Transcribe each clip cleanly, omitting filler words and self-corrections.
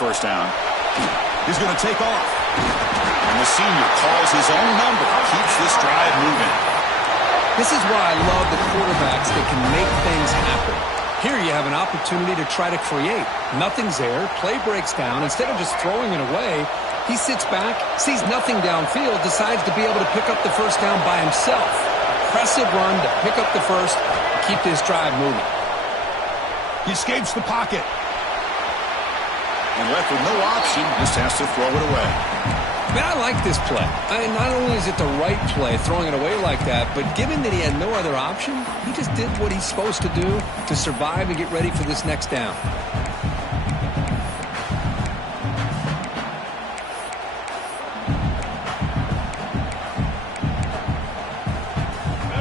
first down. He's going to take off. And the senior calls his own number. Keeps this drive moving. This is why I love the quarterbacks that can make things happen. Here you have an opportunity to try to create. Nothing's there. Play breaks down. Instead of just throwing it away, he sits back, sees nothing downfield, decides to be able to pick up the first down by himself. Impressive run to pick up the first and keep this drive moving. He escapes the pocket. And left with no option, just has to throw it away. Man, I like this play. Not only is it the right play, throwing it away like that, but given that he had no other option, he just did what he's supposed to do to survive and get ready for this next down.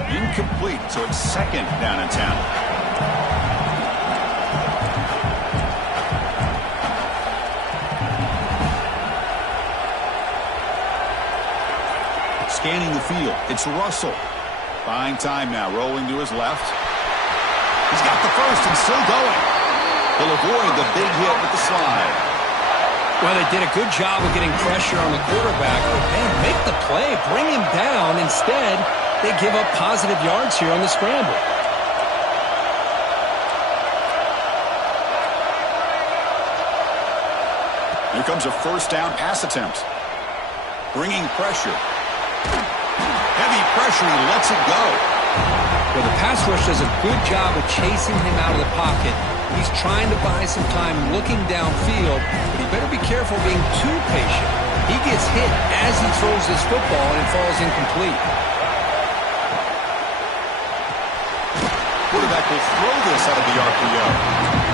Incomplete, so it's second down in 10. Scanning the field, it's Russell. Buying time now, rolling to his left. He's got the first and still going. He'll avoid the big hit with the slide. Well, they did a good job of getting pressure on the quarterback, but man, make the play, bring him down. Instead, they give up positive yards here on the scramble. Here comes a first down pass attempt. Bringing pressure. Heavy pressure, he lets it go. Well, the pass rush does a good job of chasing him out of the pocket. He's trying to buy some time looking downfield, but he better be careful being too patient. He gets hit as he throws this football, and it falls incomplete. Quarterback will throw this out of the RPO.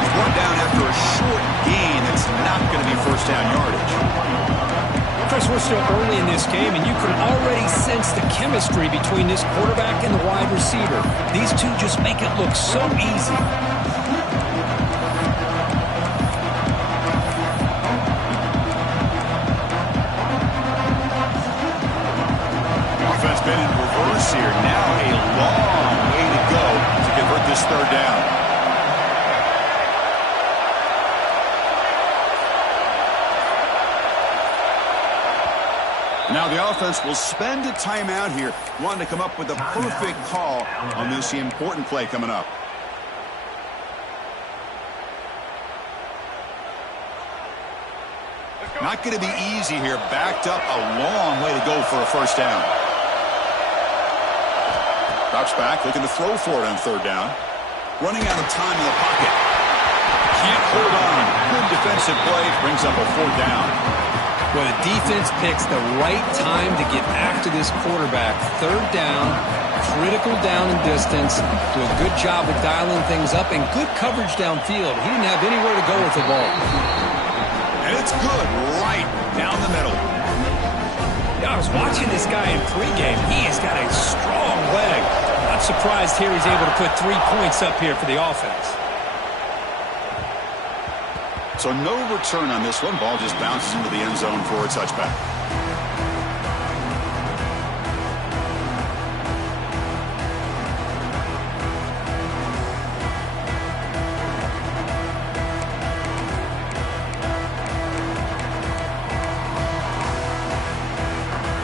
He's brought down after a short gain that's not going to be first down yardage. Chris, we're still early in this game, and you can already sense the chemistry between this quarterback and the wide receiver. These two just make it look so easy. Offense been in reverse here. Now a long way to go to convert this third down. Now the offense will spend a timeout here, wanting to come up with a perfect call on this important play coming up. Not going to be easy here. Backed up a long way to go for a first down. Drops back, looking to throw for it on third down. Running out of time in the pocket. Can't hold on. Good defensive play. Brings up a fourth down. Well, the defense picks the right time to get after this quarterback. Third down, critical down and distance. Do a good job of dialing things up and good coverage downfield. He didn't have anywhere to go with the ball. And it's good right down the middle. Yeah, I was watching this guy in pregame. He has got a strong leg. Not surprised here he's able to put 3 points up here for the offense. So no return on this one. Ball just bounces into the end zone for a touchback.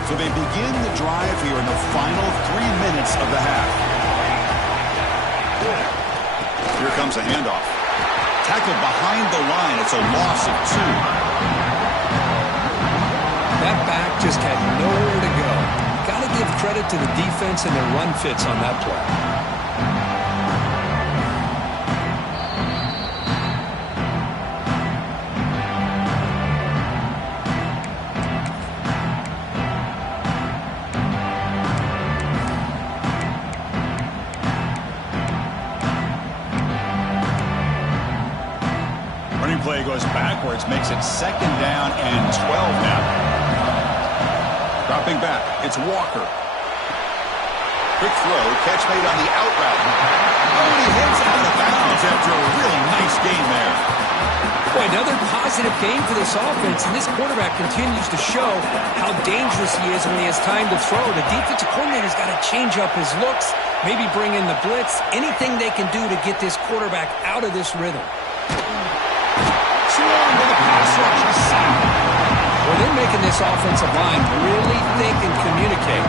So they begin the drive here in the final 3 minutes of the half. Here comes a handoff. Tackled behind the line. It's a loss of 2. That back just had nowhere to go. Got to give credit to the defense and their run fits on that play. Play goes backwards, makes it second down and 12 now. Dropping back, it's Walker. Quick throw, catch made on the out route. Oh, he hits out of bounds after a really nice game there. Boy, another positive game for this offense, and this quarterback continues to show how dangerous he is when he has time to throw. The defensive coordinator's got to change up his looks, maybe bring in the blitz, anything they can do to get this quarterback out of this rhythm. With a pass rush. this offensive line really think and communicate.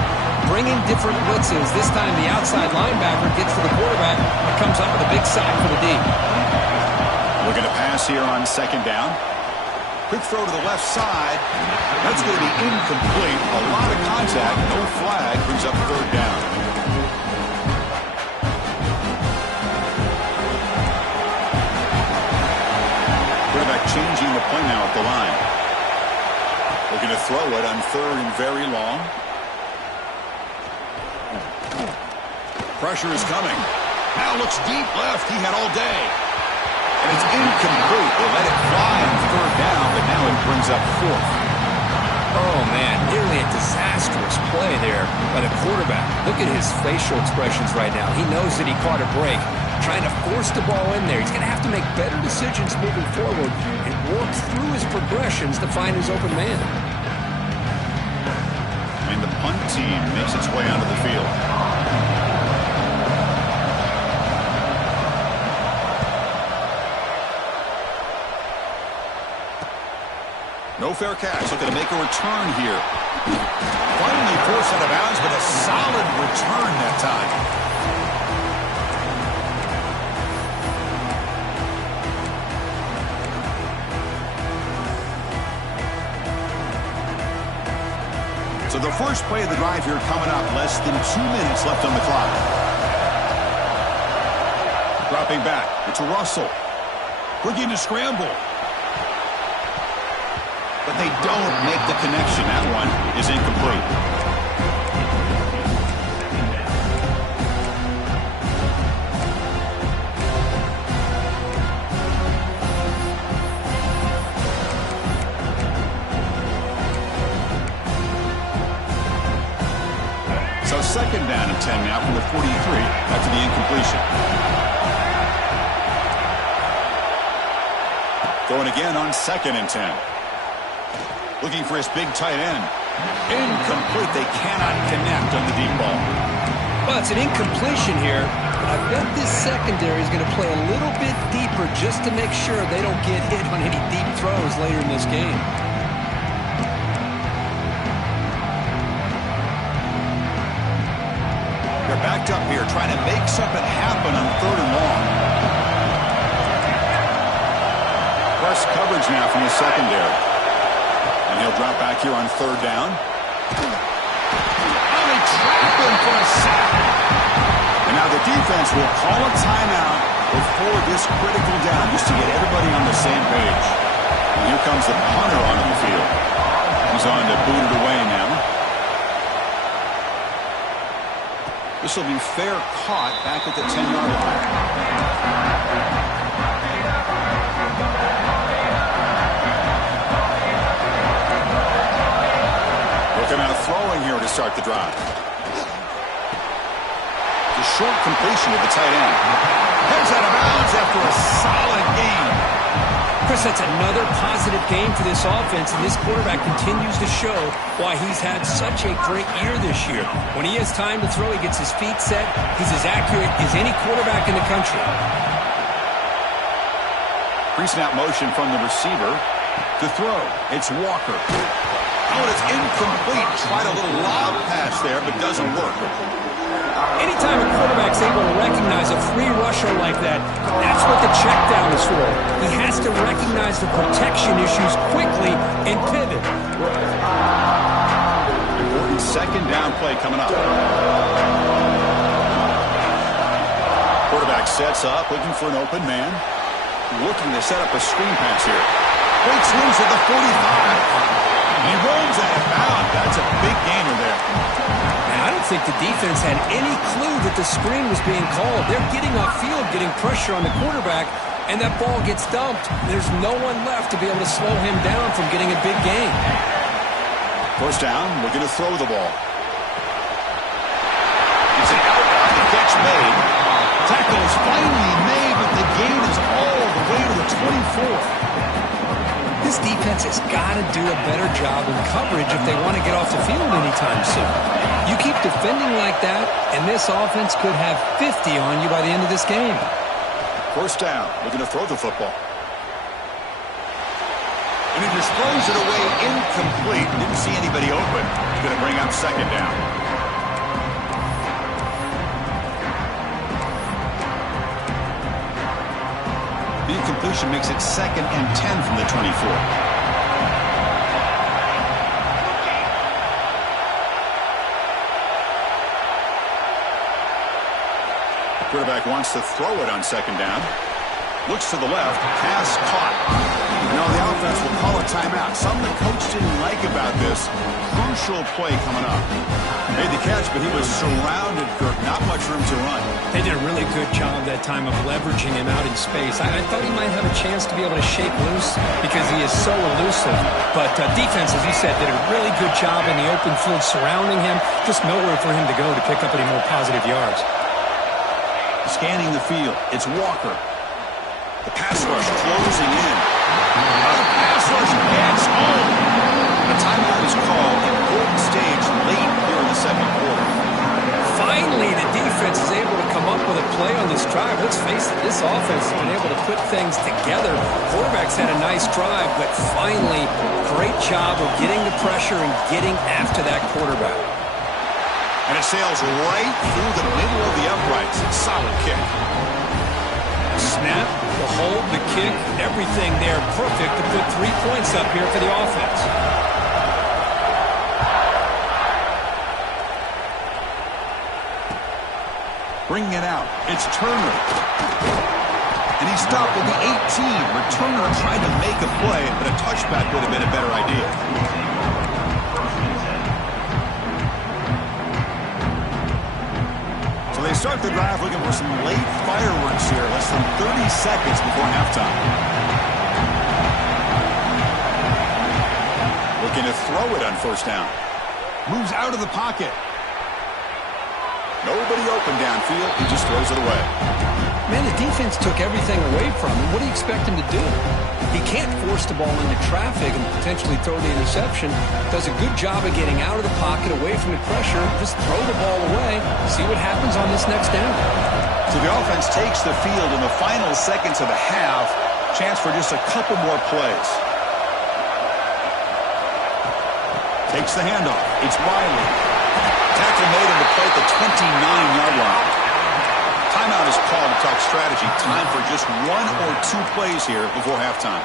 Bringing different blitzes. This time the outside linebacker gets to the quarterback and comes up with a big sack for the D. Looking to pass here on second down. Quick throw to the left side. That's going to be incomplete. A lot of contact. No flag. Brings up third down. Quarterback changing the play now at the line. Looking to throw it on third and very long. Pressure is coming. Now looks deep left. He had all day. And it's incomplete. They let it fly on third down, but now it brings up fourth. Oh, man, nearly a disastrous play there by the quarterback. Look at his facial expressions right now. He knows that he caught a break, trying to force the ball in there. He's going to have to make better decisions moving forward and work through his progressions to find his open man. And the punt team makes its way onto the field. No fair catch. Looking to make a return here. Finally forced out of bounds, but a solid return that time. So the first play of the drive here coming up. Less than 2 minutes left on the clock. Dropping back. It's a Russell. Looking to scramble. But they don't make the connection. That one is incomplete. So second down and 10 now from the 43 after the incompletion. Going again on second and 10. Looking for his big tight end. Incomplete. They cannot connect on the deep ball. Well, it's an incompletion here. I bet this secondary is going to play a little bit deeper just to make sure they don't get hit on any deep throws later in this game. They're backed up here trying to make something happen on third and long. Press coverage now from the secondary. And he'll drop back here on third down. Oh, they trap him for a sack. And now the defense will call a timeout before this critical down just to get everybody on the same page. And here comes the punter onto the field. He's on to boot it away now. This will be fair caught back at the 10-yard line. Looking out throwing here to start the drive. The short completion of the tight end. Heads out of bounds after a solid game. Chris, that's another positive game for this offense, and this quarterback continues to show why he's had such a great year this year. When he has time to throw, he gets his feet set. He's as accurate as any quarterback in the country. Pre-snap motion from the receiver to throw. It's Walker. Oh, it's incomplete. Tried a little lob pass there, but doesn't work. Anytime a quarterback's able to recognize a free rusher like that, that's what the check down is for. He has to recognize the protection issues quickly and pivot. Important second down play coming up. Quarterback sets up, looking for an open man. Looking to set up a screen pass here. Breaks loose at the 45. He rolls out of bounds. That's a big gainer there. I don't think the defense had any clue that the screen was being called. They're getting upfield, getting pressure on the quarterback, and that ball gets dumped. There's no one left to be able to slow him down from getting a big gain. First down, we're going to throw the ball. It's an out after the catch made. Tackle is finally made, but the gain is all the way to the 24. This defense has got to do a better job in coverage if they want to get off the field anytime soon. You keep defending like that, and this offense could have 50 on you by the end of this game. First down. We're going to throw the football. And he just throws it away incomplete. Didn't see anybody open. Going to bring up second down. The incompletion makes it 2nd and 10 from the 24. Quarterback wants to throw it on second down. Looks to the left. Pass caught. Now the offense will call a timeout. Something the coach didn't like about this. Crucial play coming up. Made the catch, but he was surrounded, Kirk. Not much room to run. They did a really good job that time of leveraging him out in space. I thought he might have a chance to be able to shake loose because he is so elusive. But defense, as you said, did a really good job in the open field surrounding him. Just nowhere for him to go to pick up any more positive yards. Scanning the field. It's Walker. The pass rush closing in. The pass rush gets home. A timeout is called. Important stage late here in the second quarter. Finally, the defense is able to come up with a play on this drive. Let's face it, this offense has been able to put things together. Quarterback's had a nice drive, but finally, great job of getting the pressure and getting after that quarterback. And it sails right through the middle of the uprights. Solid kick. Snap, the hold, the kick, everything there perfect to put 3 points up here for the offense. Bringing it out. It's Turner. And he stopped at the 18. Returner tried to make a play, but a touchback would have been a better idea. They start the drive looking for some late fireworks here. Less than 30 seconds before halftime. Looking to throw it on first down. Moves out of the pocket. Nobody open downfield. He just throws it away. Man, the defense took everything away from him. What do you expect him to do? He can't force the ball into traffic and potentially throw the interception. Does a good job of getting out of the pocket, away from the pressure. Just throw the ball away. See what happens on this next down. So the offense takes the field in the final seconds of the half. Chance for just a couple more plays. Takes the handoff. It's Riley. Tackle made on the play at the 29-yard line. Timeout is called to talk strategy. Time for just 1 or 2 plays here before halftime.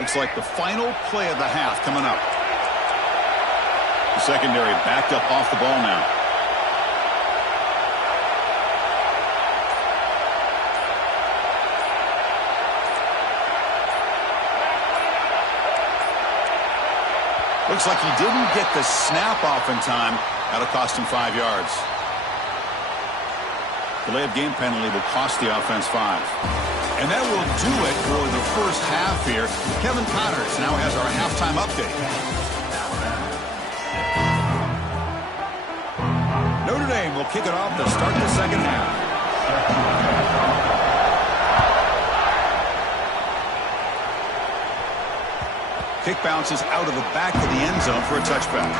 Looks like the final play of the half coming up. The secondary backed up off the ball now. Looks like he didn't get the snap off in time. That'll cost him 5 yards. Delay of game penalty will cost the offense 5. And that will do it for the first half here. Kevin Connors now has our halftime update. Notre Dame will kick it off to start the second half. Kick bounces out of the back of the end zone for a touchback.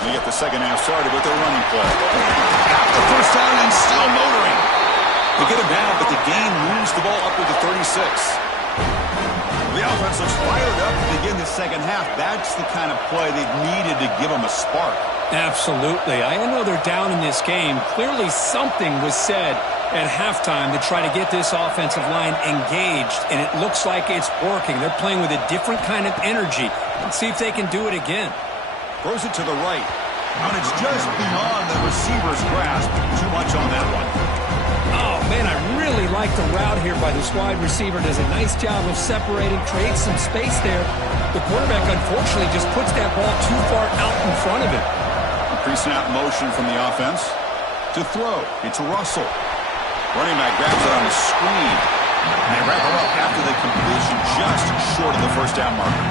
We get the second half started with a running play. Got the first down and still motoring. They get him down, but the gain moves the ball up to the 36. The offense looks fired up to begin the second half. That's the kind of play they've needed to give them a spark. Absolutely. I know they're down in this game. Clearly something was said at halftime to try to get this offensive line engaged, and it looks like it's working. They're playing with a different kind of energy. Let's see if they can do it again. Throws it to the right. And it's just beyond the receiver's grasp. Too much on that one. Oh, man, I really like the route here by this wide receiver. Does a nice job of separating, creates some space there. The quarterback, unfortunately, just puts that ball too far out in front of him. Pre-snap motion from the offense. To throw, it's Russell. Running back grabs it on the screen. And they wrap it up after the completion just short of the first down marker.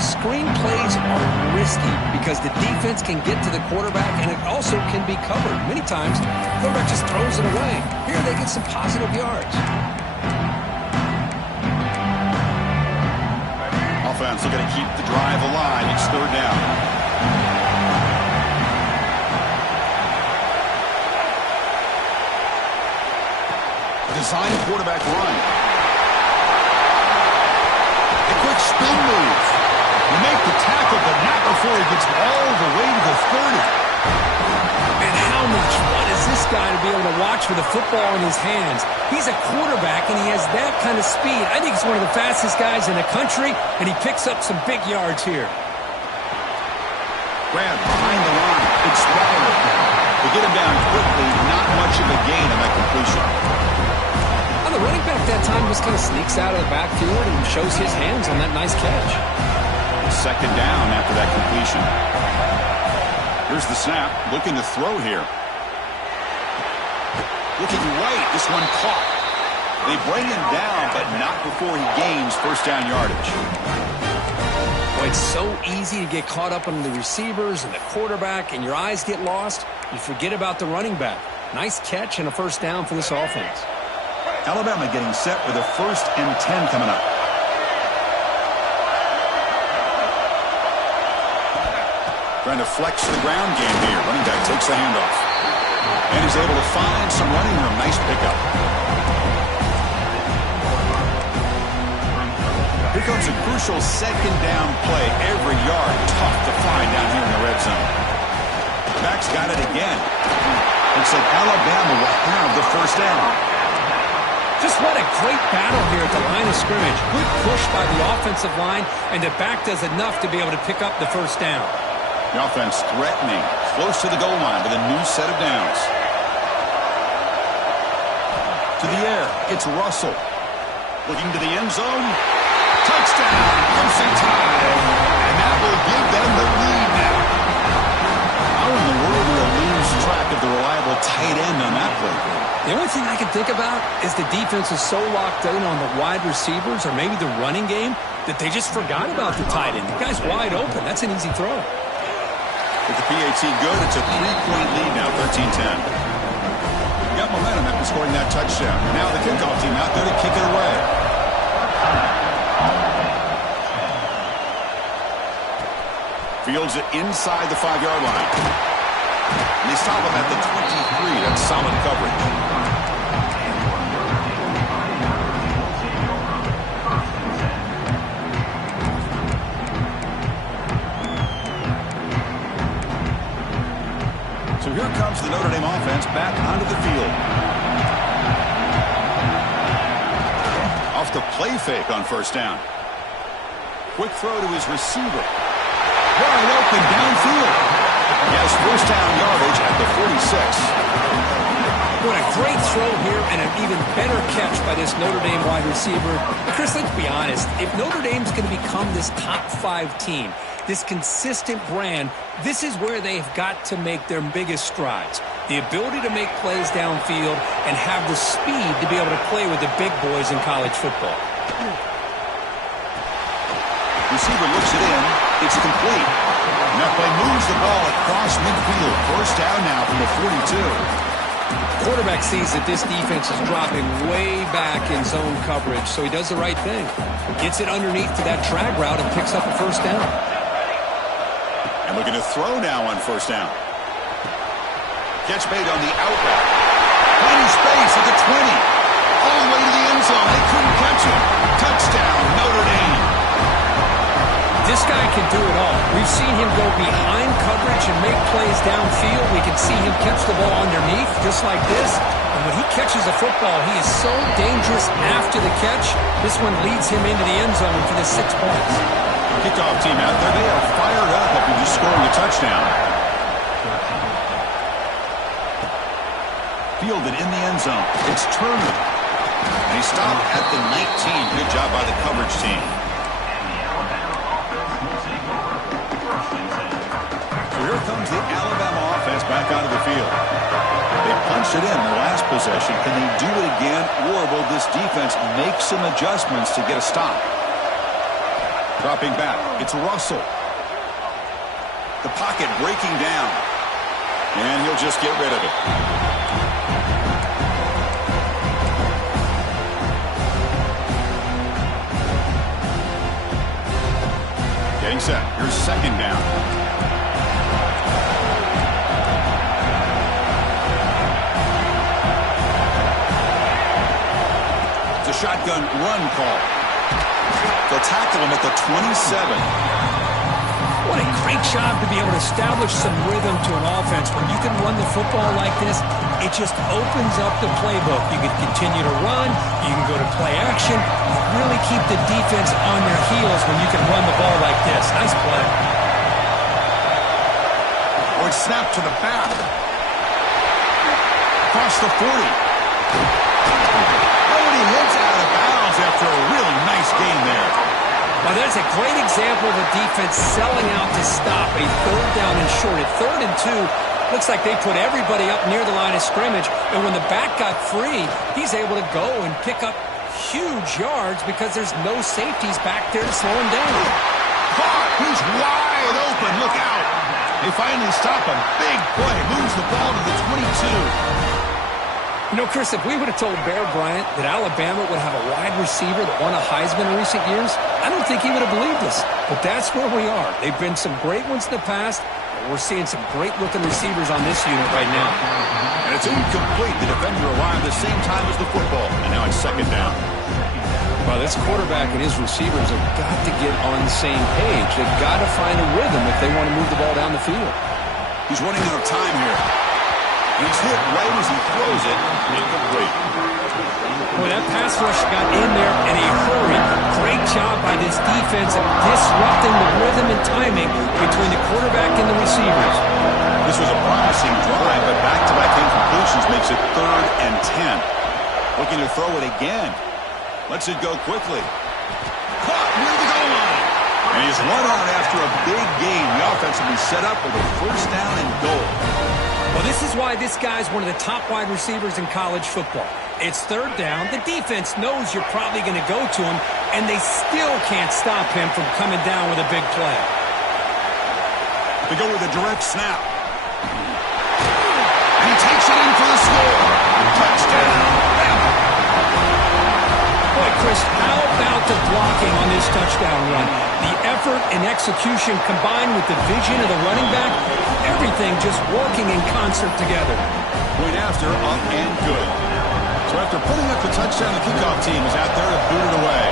Screen plays are risky because the defense can get to the quarterback and it also can be covered. Many times, the quarterback just throws it away. Here they get some positive yards. Offense looking to keep the drive alive. It's third down. Design quarterback run. A quick spin move. You make the tackle, but not before he gets all the way to the 30. And how much fun is this guy to be able to watch with a football in his hands? He's a quarterback, and he has that kind of speed. I think he's one of the fastest guys in the country, and he picks up some big yards here. Grab behind the line. It's Waller. They get him down quickly. Not much of a gain on that completion. The running back that time just kind of sneaks out of the backfield and shows his hands on that nice catch. Second down after that completion. Here's the snap. Looking to throw here. Looking right. This one caught. They bring him down, but not before he gains first down yardage. Well, it's so easy to get caught up on the receivers and the quarterback, and your eyes get lost. You forget about the running back. Nice catch and a first down for this offense. Alabama getting set with a 1st and 10 coming up. Trying to flex the ground game here. Running back takes the handoff. And he's able to find some running room. Nice pickup. Here comes a crucial second down play. Every yard tough to find down here in the red zone. Back's got it again. Looks like Alabama will have the first down. Just what a great battle here at the line of scrimmage. Good push by the offensive line, and the back does enough to be able to pick up the first down. The offense threatening, close to the goal line with a new set of downs. To the air, it's Russell. Looking to the end zone. Touchdown, Clemson Tide. And that will give them the lead now. How in the world will they lose track of the reliable tight end on that play? The only thing I can think about is the defense is so locked in on the wide receivers or maybe the running game that they just forgot about the tight end. The guy's wide open. That's an easy throw. With the PAT good, it's a 3-point lead now, 13-10. Got momentum after scoring that touchdown. Now the kickoff team out there to kick it away. Fields it inside the 5-yard line. And they stop him at the 23. That's solid coverage. So here comes the Notre Dame offense back onto the field. Off the play fake on first down. Quick throw to his receiver. Wide open downfield. He has first down yardage at the 46. What a great throw here and an even better catch by this Notre Dame wide receiver. But Chris, let's be honest. If Notre Dame's going to become this top 5 team, this consistent brand, this is where they've got to make their biggest strides. The ability to make plays downfield and have the speed to be able to play with the big boys in college football. Receiver looks it in. It's complete. And that play moves the ball across midfield. First down now from the 42. Quarterback sees that this defense is dropping way back in zone coverage, so he does the right thing. Gets it underneath to that drag route and picks up a first down. And looking to throw now on first down. Catch made on the out route. Plenty space at the 20. All the way to the end zone. They couldn't catch him. Touchdown, Notre Dame. This guy can do it all. We've seen him go behind coverage and make plays downfield. We can see him catch the ball underneath, just like this. And when he catches a football, he is so dangerous after the catch. This one leads him into the end zone for the 6 points. Kickoff team out there. They are fired up after just scoring a touchdown. Fielded in the end zone. It's Turner. And he stopped at the 19. Good job by the coverage team. Here comes the Alabama offense back onto the field. They punched it in their last possession. Can they do it again, or will this defense make some adjustments to get a stop? Dropping back. It's Russell. The pocket breaking down. And he'll just get rid of it. Getting set. Here's second down. It's a shotgun run call. They'll tackle him at the 27. What a great job to be able to establish some rhythm to an offense. When you can run the football like this, it just opens up the playbook. You can continue to run. You can go to play action. You really keep the defense on their heels when you can run the ball like this. Nice play. Or it's snapped to the back. Across the 40. Oh, and he hits out of bounds after a really nice gain there. Well, that's a great example of a defense selling out to stop a third down and short. At 3rd and 2, looks like they put everybody up near the line of scrimmage. And when the back got free, he's able to go and pick up huge yards because there's no safeties back there to slow him down. Caught! He's wide open. Look out! They finally stop him. Big play. Moves the ball to the 22. You know, Chris, if we would have told Bear Bryant that Alabama would have a wide receiver that won a Heisman in recent years, I don't think he would have believed us. But that's where we are. They've been some great ones in the past, but we're seeing some great-looking receivers on this unit right now. And it's incomplete. The defender arrived the same time as the football, and now it's second down. Well, this quarterback and his receivers have got to get on the same page. They've got to find a rhythm if they want to move the ball down the field. He's running out of time here. He's hit right as he throws it. Incomplete. Boy, that pass rush got in there in a hurry. Great job by this defense of disrupting the rhythm and timing between the quarterback and the receivers. This was a promising drive, but back-to-back incompletions makes it 3rd and 10. Looking to throw it again. Lets it go quickly. Caught near the goal line. And he's run out after a big gain. The offense will be set up with a 1st down and goal. Well, this is why this guy's one of the top wide receivers in college football. It's 3rd down. The defense knows you're probably going to go to him, and they still can't stop him from coming down with a big play. They go with a direct snap. And he takes it in for the score. Touchdown, Bama. Boy, Chris, how about the blocking on this touchdown run? The effort and execution combined with the vision of the running back, everything just working in concert together. Point after, up and good. So after putting up the touchdown, the kickoff team is out there to boot it away.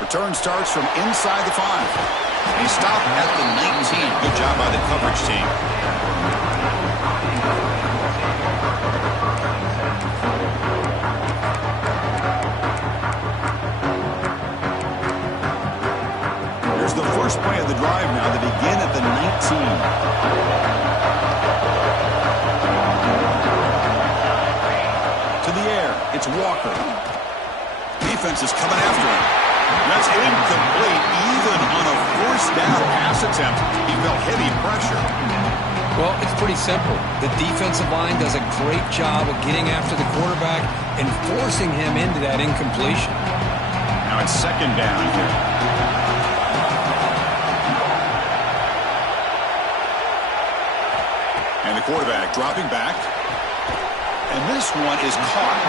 Return starts from inside the 5. And he stopped at the 19. Good job by the coverage team. Here's the first play of the drive now. They begin at the 19. To the air. It's Walker. Defense is coming after him. That's incomplete. Even on a 4th down pass attempt, he felt heavy pressure. Well, it's pretty simple. The defensive line does a great job of getting after the quarterback and forcing him into that incompletion. Now it's second down here. And the quarterback dropping back. And this one is caught.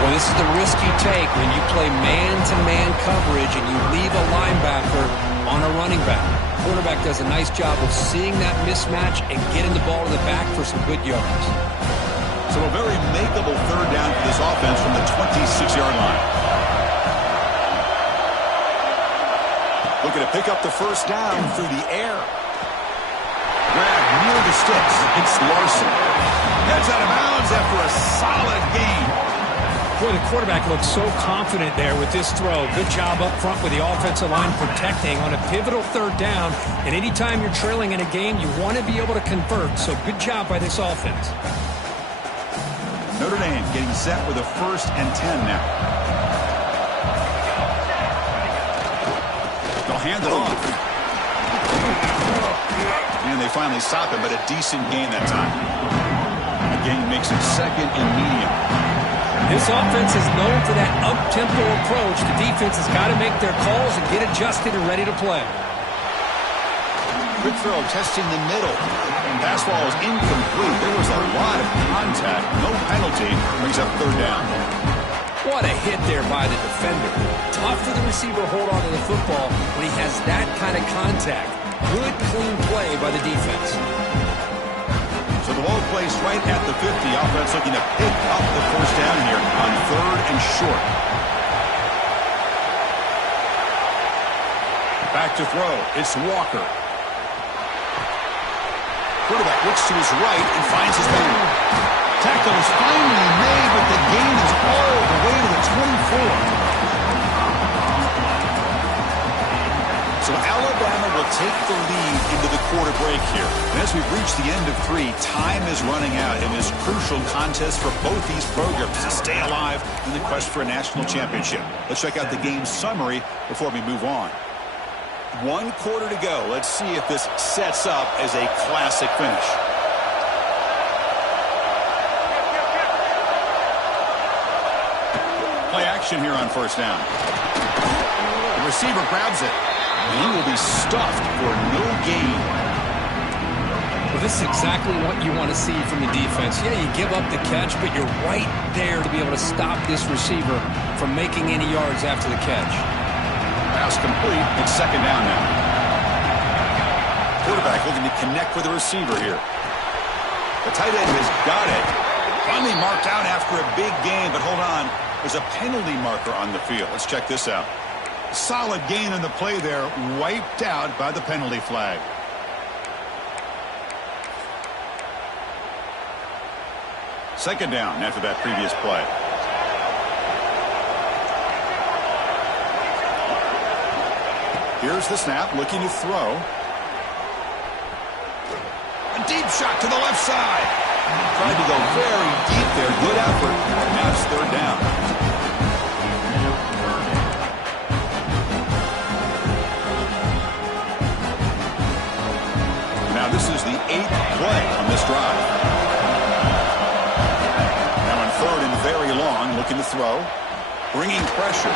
Well, this is the risk you take when you play man-to-man coverage and you leave a linebacker on a running back. Quarterback does a nice job of seeing that mismatch and getting the ball to the back for some good yards. So a very makeable 3rd down for this offense from the 26-yard line. Looking to pick up the 1st down through the air. Grab near the sticks. It's Larson. Heads out of bounds after a solid gain. Boy, the quarterback looks so confident there with this throw. Good job up front with the offensive line protecting on a pivotal 3rd down. And anytime you're trailing in a game, you want to be able to convert. So good job by this offense. Notre Dame getting set with a 1st and 10 now. They'll hand it off. And they finally stop him, but a decent gain that time. The gain makes it 2nd and medium. This offense is known for that up-tempo approach. The defense has got to make their calls and get adjusted and ready to play. Quick throw, testing the middle. Pass ball is incomplete. There was a lot of contact. No penalty. Brings up third down. What a hit there by the defender. Tough for the receiver to hold on to the football when he has that kind of contact. Good, clean play by the defense. So the ball placed right at the 50. Offense looking to pick up the first down here on third and short. Back to throw. It's Walker. Quarterback looks to his right and finds his man. Tackle is finally made, but the gain is all the way to the 24. So Alabama will take the lead into the quarter break here. And as we've reached the end of 3, time is running out in this crucial contest for both these programs to stay alive in the quest for a national championship. Let's check out the game summary before we move on. 1 quarter to go. Let's see if this sets up as a classic finish. Play action here on first down. The receiver grabs it. And he will be stuffed for no gain. Well, this is exactly what you want to see from the defense. Yeah, you give up the catch, but you're right there to be able to stop this receiver from making any yards after the catch. Pass complete. It's second down now. Quarterback looking to connect with the receiver here. The tight end has got it. Finally marked out after a big gain, but hold on. There's a penalty marker on the field. Let's check this out. Solid gain in the play there, wiped out by the penalty flag. Second down after that previous play. Here's the snap, looking to throw. A deep shot to the left side. Tried to go very deep there. Good effort. Now it's third down. This is the 8th play on this drive. Now on third and very long, looking to throw. Bringing pressure.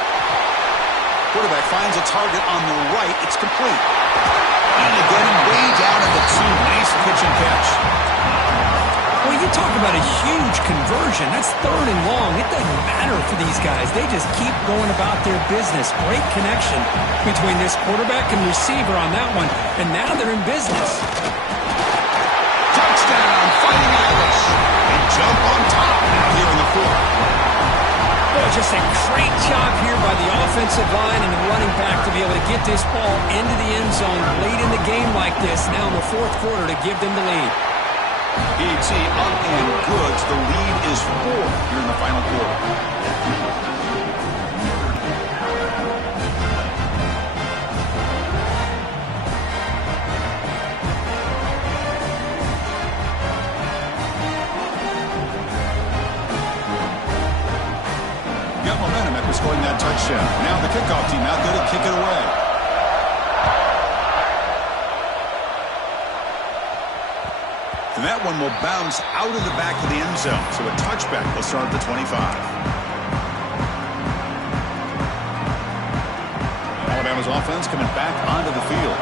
Quarterback finds a target on the right. It's complete. And again, way down at the 2. Nice pitch and catch. Well, you talk about a huge conversion. That's third and long. It doesn't matter for these guys. They just keep going about their business. Great connection between this quarterback and receiver on that one. And now they're in business. Touchdown, Fighting Irish. And jump on top now here in the 4th. Boy, just a great job here by the offensive line and the running back to be able to get this ball into the end zone late in the game like this, now in the 4th quarter, to give them the lead. PAT up and good. The lead is 4 here in the final quarter. Got momentum after scoring that touchdown. Now the kickoff team out there to kick it away. And that one will bounce out of the back of the end zone. So a touchback will start at the 25. Alabama's offense coming back onto the field.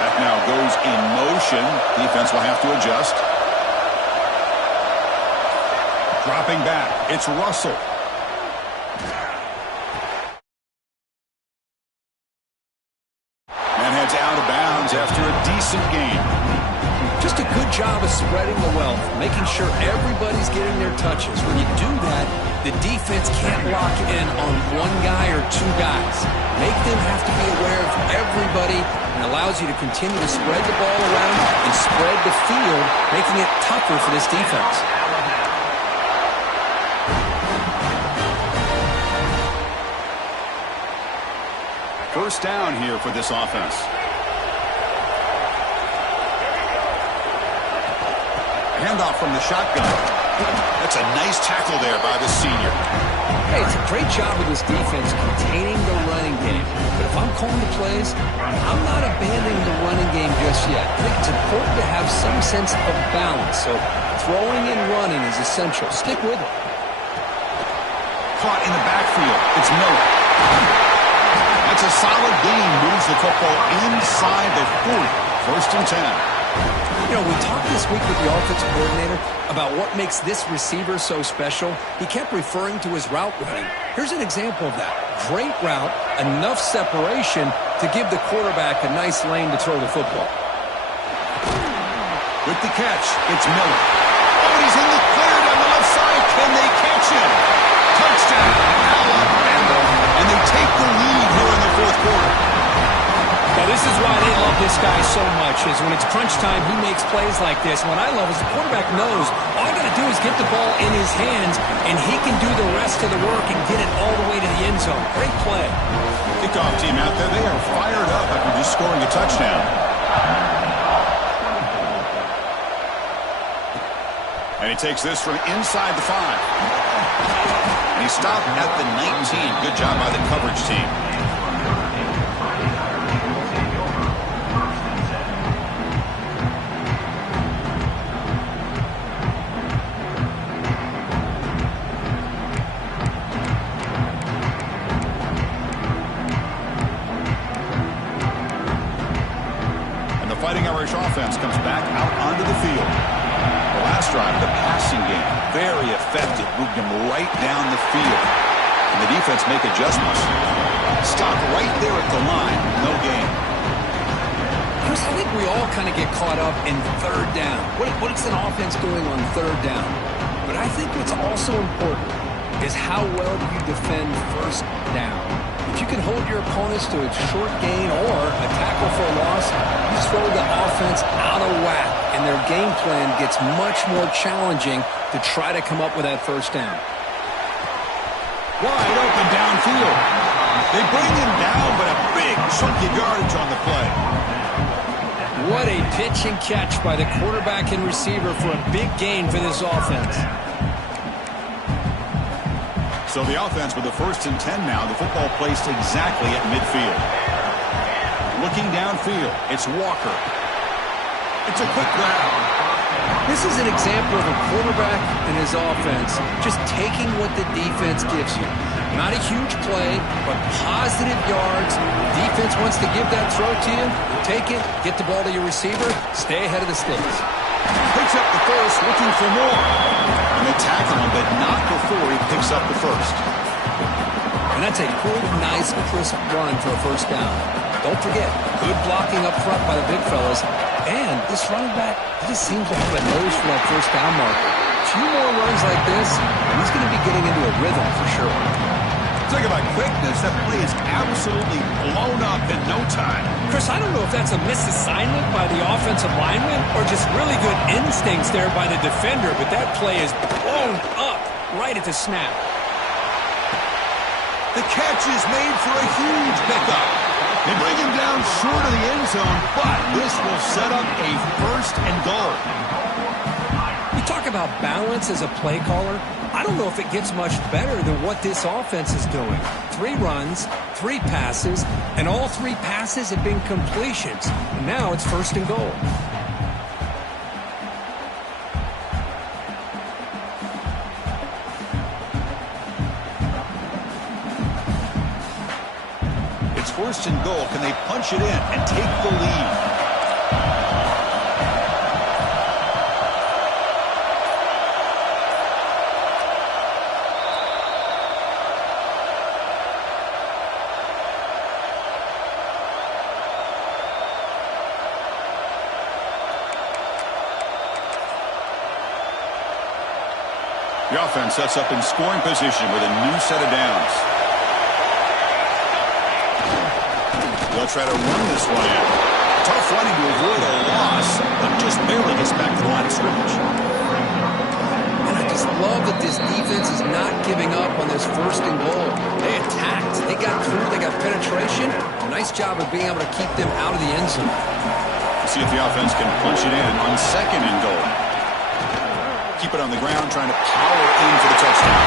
That now goes in motion. Defense will have to adjust. Dropping back. It's Russell. Out of bounds after a decent game. Just a good job of spreading the wealth, making sure everybody's getting their touches. When you do that, the defense can't lock in on one guy or 2 guys. Make them have to be aware of everybody, and allows you to continue to spread the ball around and spread the field, making it tougher for this defense. First down here for this offense. Handoff from the shotgun. That's a nice tackle there by the senior. Hey, it's a great job of this defense containing the running game. But if I'm calling the plays, I'm not abandoning the running game just yet. I think it's important to have some sense of balance. So throwing and running is essential. Stick with it. Caught in the backfield. It's Miller. That's a solid gain. Moves the football inside the 40. First and 10. You know, we talked this week with the offensive coordinator about what makes this receiver so special. He kept referring to his route running. Here's an example of that. Great route, enough separation to give the quarterback a nice lane to throw the football. With the catch, it's Miller. Oh, and he's in the clear down the left side. Can they catch him? Touchdown, Alabama. And they take the lead here in the fourth quarter. Now, this is why they love this guy so much, is when it's crunch time, he makes plays like this. And what I love is the quarterback knows all I got to do is get the ball in his hands, and he can do the rest of the work and get it all the way to the end zone. Great play. Kickoff team out there, they are fired up after just scoring a touchdown. And he takes this from inside the 5. And he stopped at the 19. Good job by the coverage team. Fighting Irish offense comes back out onto the field. The last drive, the passing game, very effective. Moved him right down the field. And the defense make adjustments. Stop right there at the line. No gain. Chris, I think we all kind of get caught up in third down. What's an offense doing on third down? But I think what's also important is how well do you defend first down. If you can hold your opponents to a short gain or a tackle for a loss, you throw the offense out of whack, and their game plan gets much more challenging to try to come up with that first down. Wide open downfield. They bring him down, but a big chunk of yardage on the play. What a pitch and catch by the quarterback and receiver for a big gain for this offense. So the offense with the first and 10 now. The football placed exactly at midfield. Looking downfield, it's Walker. It's a quick grab. This is an example of a quarterback and his offense just taking what the defense gives you. Not a huge play, but positive yards. Defense wants to give that throw to you. Take it, get the ball to your receiver, stay ahead of the sticks. Picks up the first, looking for more. And they tackle him, but not before he picks up the first. And that's a good, nice, crisp run for a first down. Don't forget, good blocking up front by the big fellas. And this running back, he just seems to have a nose for that first down marker. A few more runs like this, and he's going to be getting into a rhythm for sure. Talk about quickness. That play is absolutely blown up in no time. Chris, I don't know if that's a misassignment by the offensive lineman or just really good instincts there by the defender, but that play is blown up right at the snap. The catch is made for a huge pickup. They bring him down short of the end zone, but this will set up a first and goal. You talk about balance as a play caller. I don't know if it gets much better than what this offense is doing. 3 runs, 3 passes, and all 3 passes have been completions. And now it's first and goal. It's first and goal. Can they punch it in and take the lead? The offense sets up in scoring position with a new set of downs. They'll try to run this one in. Tough running to avoid a loss, but just barely gets back to the line of scrimmage. And I just love that this defense is not giving up on this first and goal. They attacked. They got through. They got penetration. A nice job of being able to keep them out of the end zone. See if the offense can punch it in on second and goal. Keep it on the ground, trying to power in for the touchdown.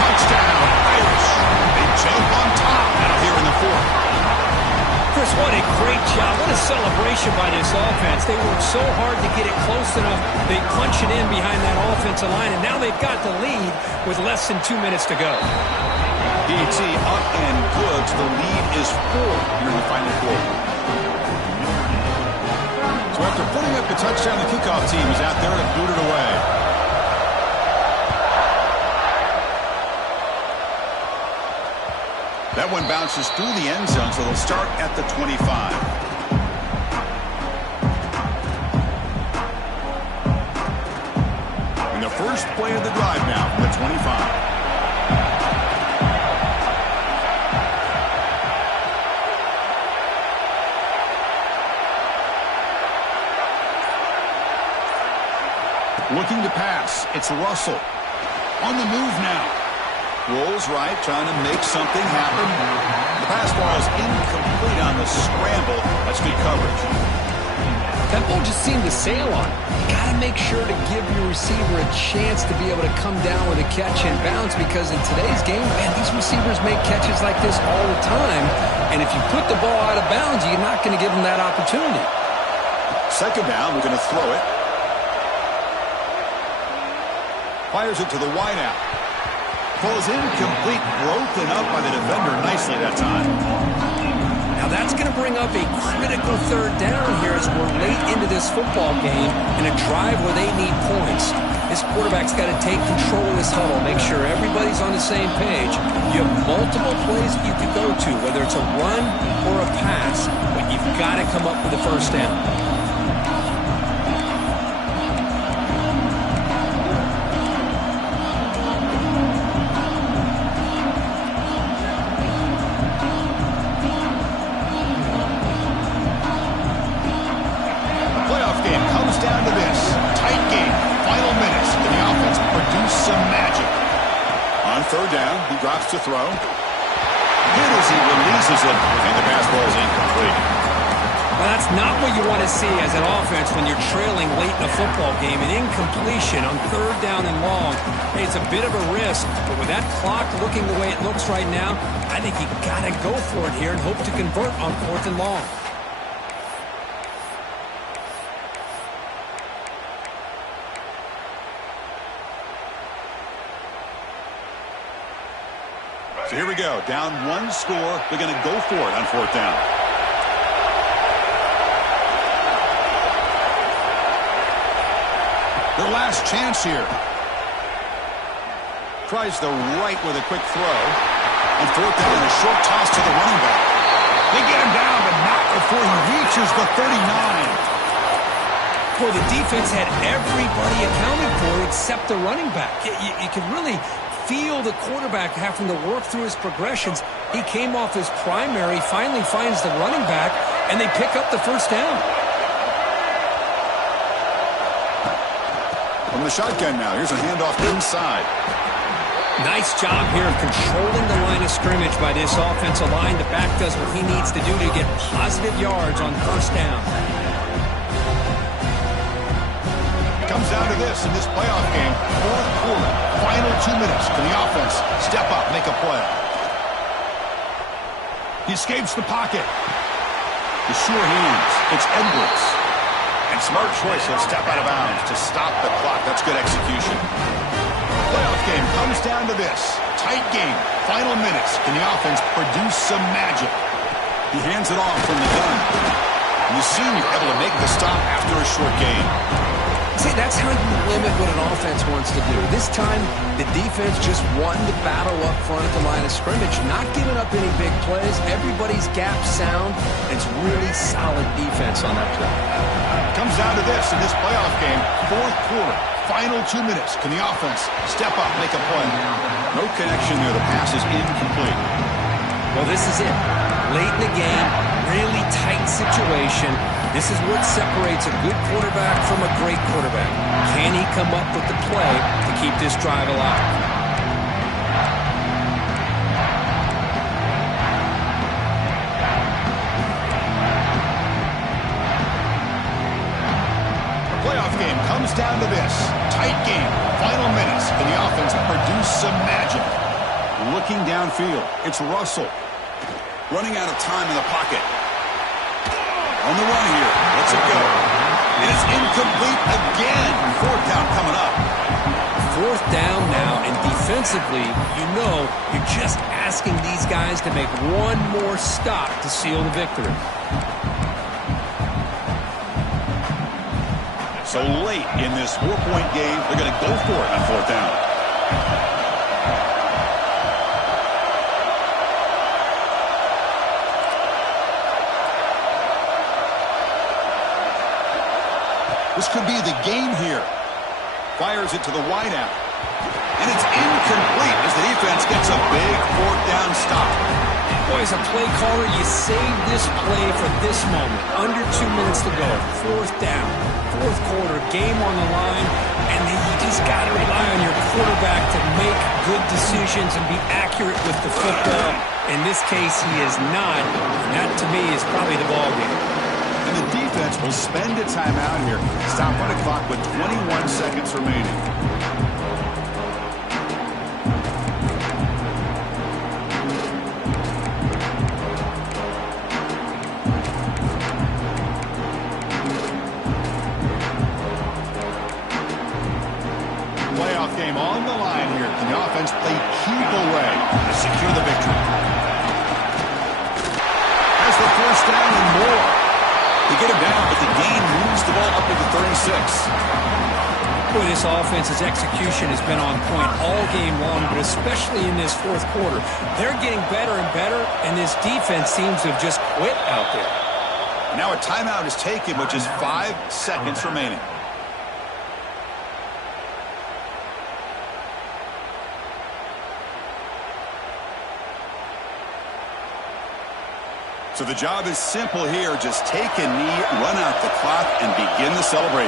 Touchdown, Irish. They jump on top now here in the fourth. Chris, what a great job. What a celebration by this offense. They worked so hard to get it close enough. They punch it in behind that offensive line, and now they've got the lead with less than 2 minutes to go. DT up and good. The lead is 4 here in the final quarter. So after putting up the touchdown, the kickoff team is out there to boot it away. That one bounces through the end zone, so they'll start at the 25. And the first play of the drive now from the 25. Looking to pass. It's Russell. On the move now. Rolls right, trying to make something happen. The pass ball is incomplete on the scramble. That's good coverage. That ball just seemed to sail on. You got to make sure to give your receiver a chance to be able to come down with a catch and bounce, because in today's game, man, these receivers make catches like this all the time. And if you put the ball out of bounds, you're not going to give them that opportunity. Second down, we're going to throw it. Fires it to the wideout. Falls incomplete, broken up by the defender nicely that time. Now that's going to bring up a critical third down here as we're late into this football game in a drive where they need points. This quarterback's got to take control of this huddle, make sure everybody's on the same page. You have multiple plays you could go to, whether it's a run or a pass, but you've got to come up with a first down. Third down, he drops to throw. Hit as he releases it, and the pass ball is incomplete. Well, that's not what you want to see as an offense when you're trailing late in a football game. An incompletion on third down and long. Hey, it's a bit of a risk, but with that clock looking the way it looks right now, I think you got to go for it here and hope to convert on fourth and long. So here we go. Down one score. They're going to go for it on fourth down. Their last chance here. Tries the right with a quick throw. On fourth down, a short toss to the running back. They get him down, but not before he reaches the 39. Boy, the defense had everybody accounted for except the running back. You can really feel the quarterback having to work through his progressions. He came off his primary, finally finds the running back, and they pick up the first down. From the shotgun now, here's a handoff inside. Nice job here of controlling the line of scrimmage by this offensive line. The back does what he needs to do to get positive yards on first down. Comes down to this in this playoff game. Fourth quarter, final 2 minutes. Can the offense step up, make a play? He escapes the pocket. The sure hands. It's Edwards. And smart choice. He'll step out of bounds to stop the clock. That's good execution. Playoff game comes down to this. Tight game. Final minutes. Can the offense produce some magic? He hands it off from the gun. And the senior able to make the stop after a short game. See, that's how you limit what an offense wants to do. This time, the defense just wanting to battle up front at the line of scrimmage, not giving up any big plays. Everybody's gap sound. It's really solid defense on that play. Comes down to this in this playoff game. Fourth quarter, final 2 minutes. Can the offense step up, make a play? No connection there. The pass is incomplete. Well, this is it. Late in the game, really tight situation. This is what separates a good quarterback from a great quarterback. Can he come up with the play to keep this drive alive? The playoff game comes down to this. Tight game, final minutes. Can the offense produce some magic? Looking downfield, it's Russell. Running out of time in the pocket. On the run here. Let's it go. And it's incomplete again. Fourth down coming up. Fourth down now, and defensively, you're just asking these guys to make one more stop to seal the victory. So late in this 4-point game, they're going to go for it on fourth down. This could be the game here. Fires it to the wideout. And it's incomplete as the defense gets a big fourth down stop. Boy, as a play caller, you save this play for this moment. Under 2 minutes to go. Fourth down. Fourth quarter, game on the line. And then you just got to rely on your quarterback to make good decisions and be accurate with the football. In this case, he is not. And that, to me, is probably the ballgame. And the defense will spend a timeout here. Stop on the clock with 21 seconds remaining. Playoff game on the line here. Can the offense play keep away to secure the victory? Has the first down and more. They get him down, but the gain moves the ball up to the 36. Boy, this offense's execution has been on point all game long, but especially in this fourth quarter. They're getting better and better, and this defense seems to have just quit out there. Now a timeout is taken with just 5 seconds remaining. So the job is simple here. Just take a knee, run out the clock, and begin the celebration.